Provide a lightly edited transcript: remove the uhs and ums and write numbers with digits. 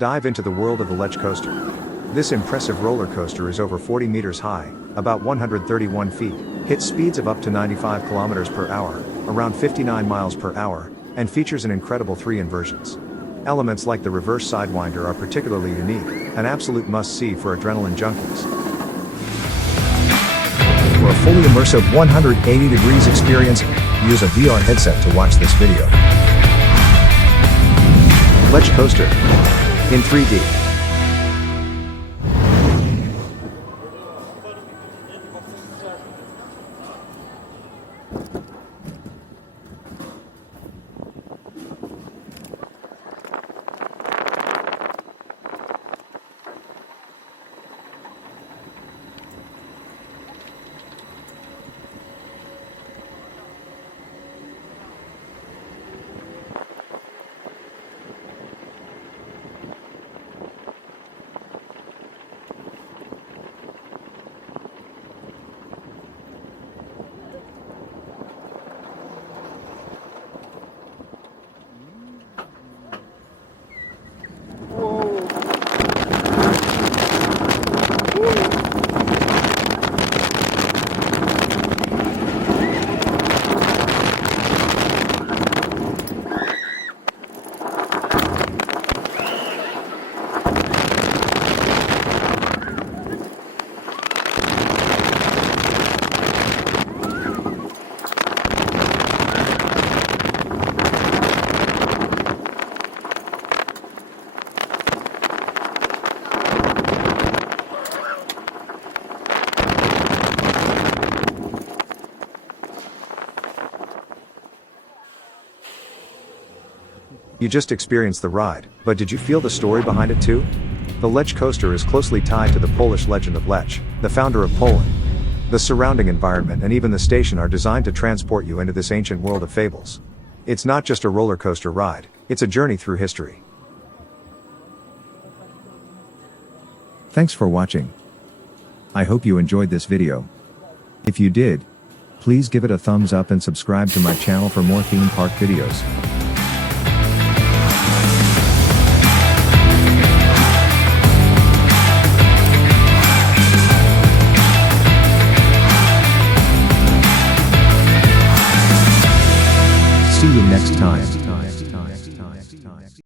Dive into the world of the Lech Coaster. This impressive roller coaster is over 40 meters high, about 131 feet, hits speeds of up to 95 kilometers per hour, around 59 miles per hour, and features an incredible 3 inversions. Elements like the reverse sidewinder are particularly unique, an absolute must-see for adrenaline junkies. For a fully immersive 180 degrees experience, use a VR headset to watch this video. Lech Coaster in 3D. You just experienced the ride, but did you feel the story behind it too? The Lech Coaster is closely tied to the Polish legend of Lech, the founder of Poland. The surrounding environment and even the station are designed to transport you into this ancient world of fables. It's not just a roller coaster ride, it's a journey through history. Thanks for watching. I hope you enjoyed this video. If you did, please give it a thumbs up and subscribe to my channel for more theme park videos. See you next time.